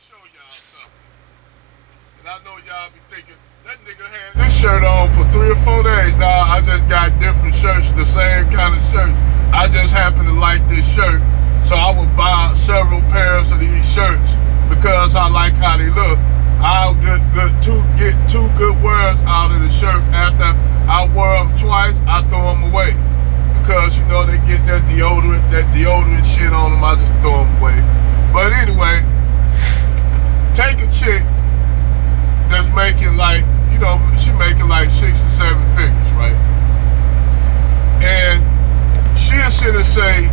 show y'all something. And I know y'all be thinking, that nigga had this shirt on for 3 or 4 days. Nah, I just got different shirts, the same kind of shirt. I just happen to like this shirt. So I would buy several pairs of these shirts because I like how they look. I'll get two good wears out of the shirt. After I wear them twice, I throw them away. Because, you know, they get that deodorant shit on them, I just throw them away. But anyway, take a chick that's making like, you know, she making like 6 or 7 figures, right? And she'll sit and say,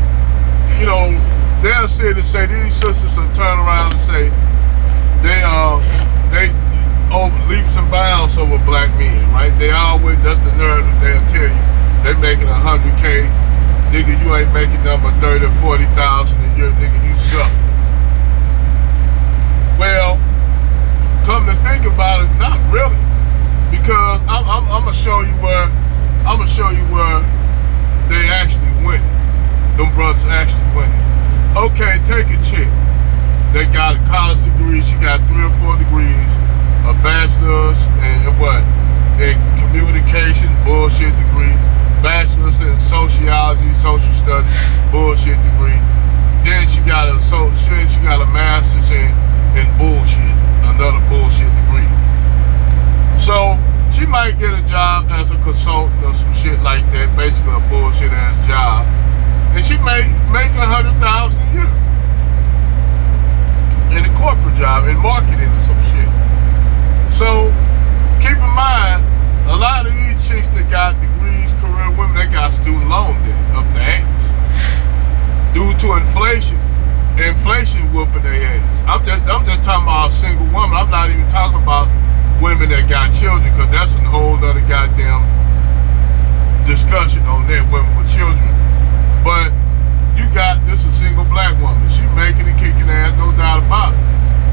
you know, they'll sit and say, these sisters will turn around and say, they leaps and bounds over black men, right? They always, that's the nerve that they'll tell you. They making 100K, nigga, you ain't making number 30 or 40,000 a year, nigga, you suffer. Well, come to think about it, not really, because I'm gonna show you where they actually winning. Them brothers actually winning. Okay, take a chick. They got a college degree. She got 3 or 4 degrees, a bachelor's and what? In communication, bullshit degree. Bachelor's in sociology, social studies, bullshit degree. Then she got a master's in bullshit, another bullshit degree. So she might get a job as a consultant or some shit like that, basically a bullshit ass job, and she may make 100,000 a year in a corporate job in marketing or some shit. So keep in mind, a lot of these chicks that got degrees, career women, they got student loan debt up the ass due to inflation. Inflation whooping their ass. I'm just talking about a single woman. I'm not even talking about women that got children, because that's a whole other goddamn discussion on that, women with children. But you got this a single black woman. She making and kicking ass, no doubt about it.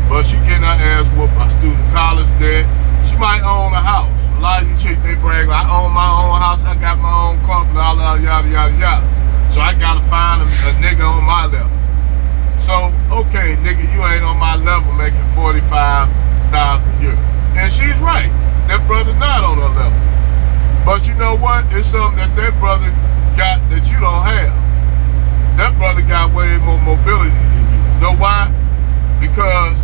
But she getting her ass whooped by student college debt. She might own a house. A lot of you chicks, they brag, I own my own house, I got my own car, blah, blah, yada, yada, yada. So I gotta find a nigga on my level. So, okay, nigga, you ain't on my level making 45,000 a year. And she's right. That brother's not on her level. But you know what? It's something that brother got that you don't have. That brother got way more mobility than you. You know why? Because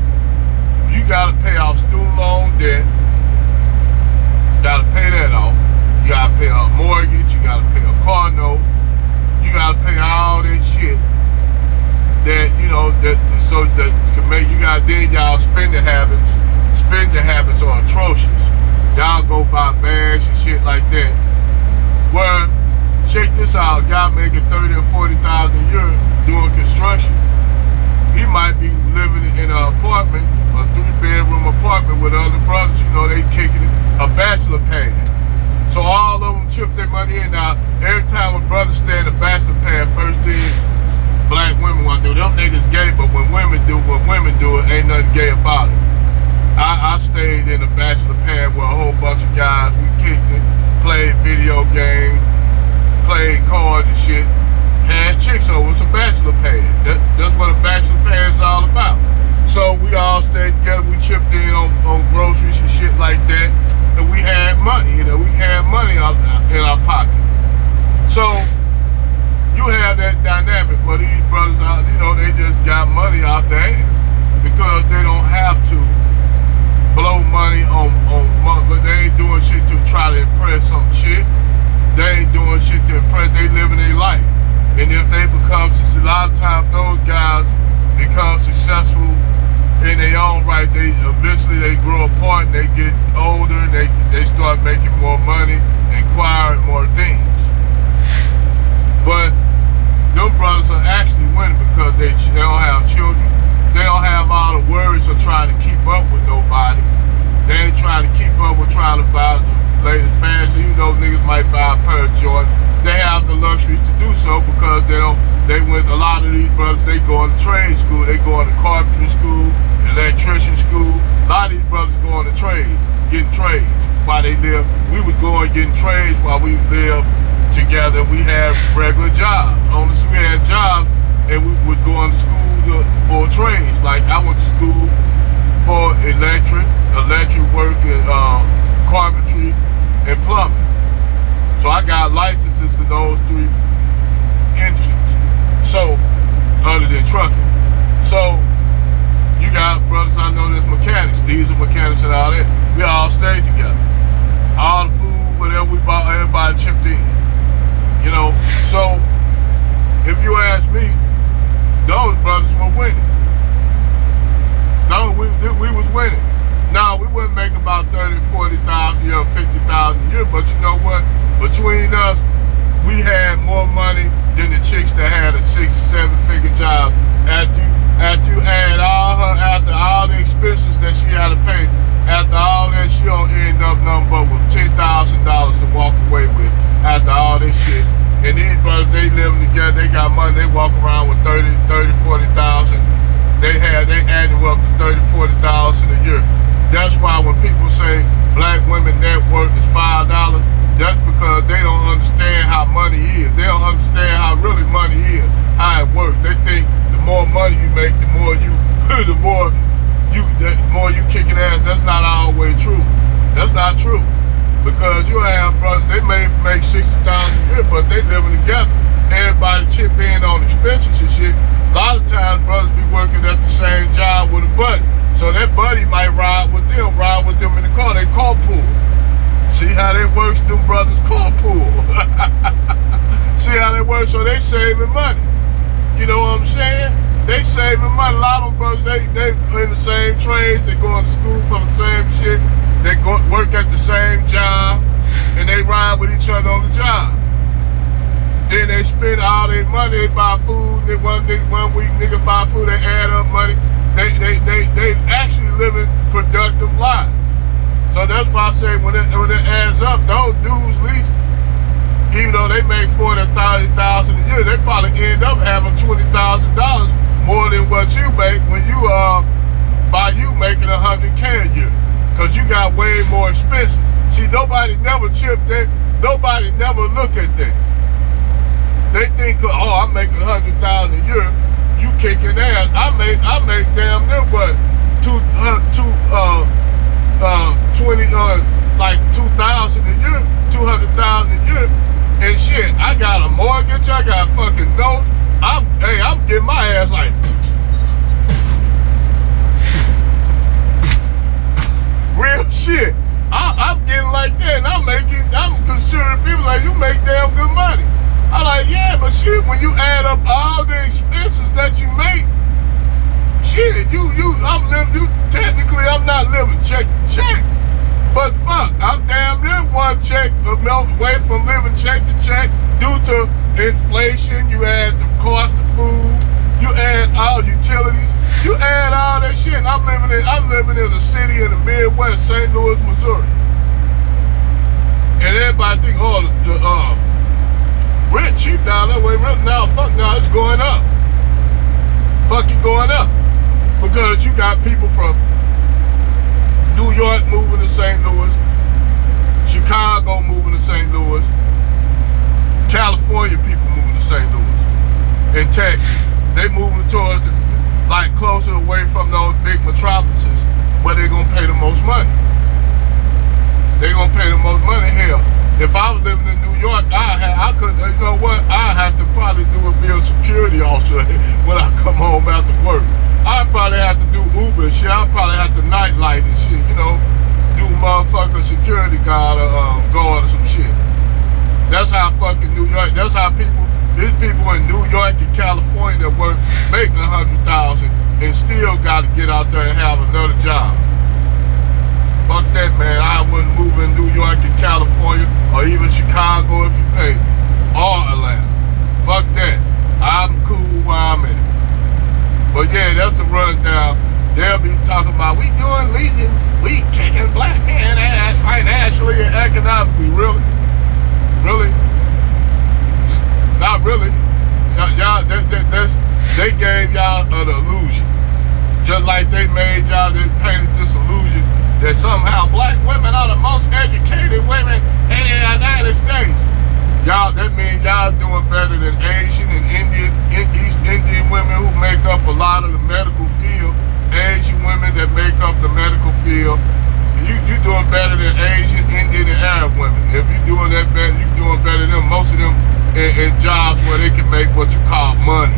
you gotta pay off student loan debt. Gotta pay that off. You gotta pay a mortgage. You gotta pay a car note. You gotta pay all that shit. That, you know, so that can make you got, then y'all spending habits are atrocious. Y'all go buy bags and shit like that. Where, check this out, a guy making 30 or 40,000 a year doing construction. He might be living in an apartment, a 3-bedroom apartment with other brothers, you know, they kicking it, a bachelor pad. So all of them chip their money in. Now, every time a brother stay in a bachelor pad, first thing black women want to do, them niggas gay, but when women do it, ain't nothing gay about it. I stayed in a bachelor pad with a whole bunch of guys. We kicked it, played video games, played cards and shit, had chicks over. It's a bachelor pad. That's what a bachelor pad is all about. So we all stayed together. We chipped in on groceries and shit like that, and we had money. You know, we had money in our pocket. So you have that dynamic where these brothers out, you know, they just got money out their ass because they don't have to blow money on money, but they ain't doing shit to try to impress some shit. They ain't doing shit to impress, they living their life. And if they become, a lot of times those guys become successful in their own right, they eventually grow apart and they get older and they start making more money, acquiring more things. But them brothers are actually winning because they don't have children. They don't have all the worries of trying to keep up with nobody. They ain't trying to keep up with trying to buy the latest fashion. You know, niggas might buy a pair of Jordan. They have the luxuries to do so because a lot of these brothers, they go to trade school. They go to carpentry school, electrician school. A lot of these brothers go to trade, getting trades while they live. We would go and getting trades while we lived together. We had regular jobs. Honestly, we had jobs and we would go into school for trades. Like I went to school electric work, and carpentry, and plumbing. So I got licenses in those 3 industries. So, other than trucking. So, you got brothers I know that's mechanics, diesel mechanics and all that. We all stayed together. All the food, whatever we bought, everybody chipped in. You know, so if you ask me, those brothers were winning. No, we was winning. Now, we wouldn't make about 30, 40,000 a year, 50,000 a year, but you know what? Between us, we had more money than the chicks that had a 6, 7-figure job. After you add after all the expenses that she had to pay, after all that, she don't end up nothing but with $10,000 to walk away with after all this shit. And these brothers, they living together, they got money, they walk around with 30, 40,000. They annual up to 30, 40,000 a year. That's why when people say black women net worth is $5, that's because they don't understand how money is. They don't understand how really money is, how it works. They think the more money you make, the more you kicking ass. That's not always true. That's not true. Because you have brothers, they may make $60,000 a year, but they living together. Everybody chip in on expenses and shit. A lot of times brothers be working at the same job with a buddy. So that buddy might ride with them in the car. They carpool. See how that works? Them brothers carpool. See how that works? So they saving money. You know what I'm saying? They saving money. A lot of them brothers, they in the same trades. They going to school for the same shit. They go work at the same job, and they ride with each other on the job. Then they spend all their money. They buy food. One week nigga buy food. They add up money. They actually living productive lives. So that's why I say when it adds up, those dudes least, even though they make $40,000 or $30,000 a year, they probably end up having $20,000 more than what you make when you by you making $100K a year. Cause you got way more expenses. See, nobody never chipped that. Nobody never look at that. They think, oh, I make $100,000 a year. You kicking ass. I make damn near what, 2,000 a year, 200,000 a year, and shit. I got a mortgage. I got fucking notes. I'm getting my ass like. Real shit. I'm getting like that, and I'm considering people like, you make damn good money. I'm like, yeah, but shit, when you add up all the expenses that you make, shit, technically I'm not living check to check. But fuck, I'm damn near one check away from living check to check due to inflation. You add the cost of food, you add all utilities. You add all that shit, and I'm living in a city in the Midwest, St. Louis, Missouri. And everybody think, oh, the rent cheap down that way. Now, fuck, now it's going up. Fucking going up. Because you got people from New York moving to St. Louis, Chicago moving to St. Louis, California people moving to St. Louis, and Texas. They moving towards closer away from those big metropolises where they're gonna pay the most money. They're gonna pay the most money. Hell, if I was living in New York, I could, you know what? I have to probably do a bill security also when I come home after work. I probably have to do Uber and shit. I probably have to nightlight and shit. You know, do motherfucking security guard or some shit. That's how fucking New York. That's how there's people in New York and California that work making $100,000 and still got to get out there and have another job. Fuck that, man. I wouldn't move in New York and California or even Chicago if you paid me. Or Atlanta. Fuck that. I'm cool where I'm at. But yeah, that's the rundown. They'll be talking about we kicking black man ass financially and economically. Really? Really? Not really. Y'all, they gave y'all an illusion. Just like they made y'all, they painted this illusion that somehow black women are the most educated women in the United States. Y'all, that means y'all doing better than Asian and East Indian women who make up a lot of the medical field Asian women that make up the medical field. You doing better than Asian, Indian, and Arab women. If you're doing that better, you're doing better than them. Most of them in jobs where they can make what you call money.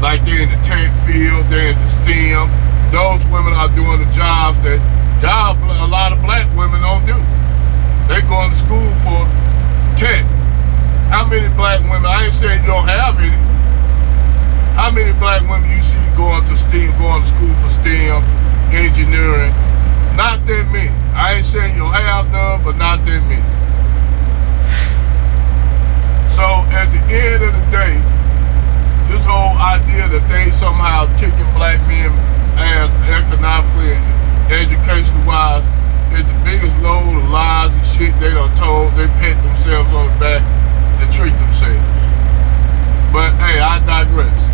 Like they're in the tech field, they're into STEM. Those women are doing the jobs that a lot of black women don't do. They going to school for tech. How many black women, I ain't saying you don't have any. How many black women you see going to STEM, going to school for STEM, engineering? Not that many. I ain't saying you'll have none, but not that many. So at the end of the day, this whole idea that they somehow kicking black men ass economically and educational wise is the biggest load of lies and shit they done told. They pat themselves on the back to treat themselves. But hey, I digress.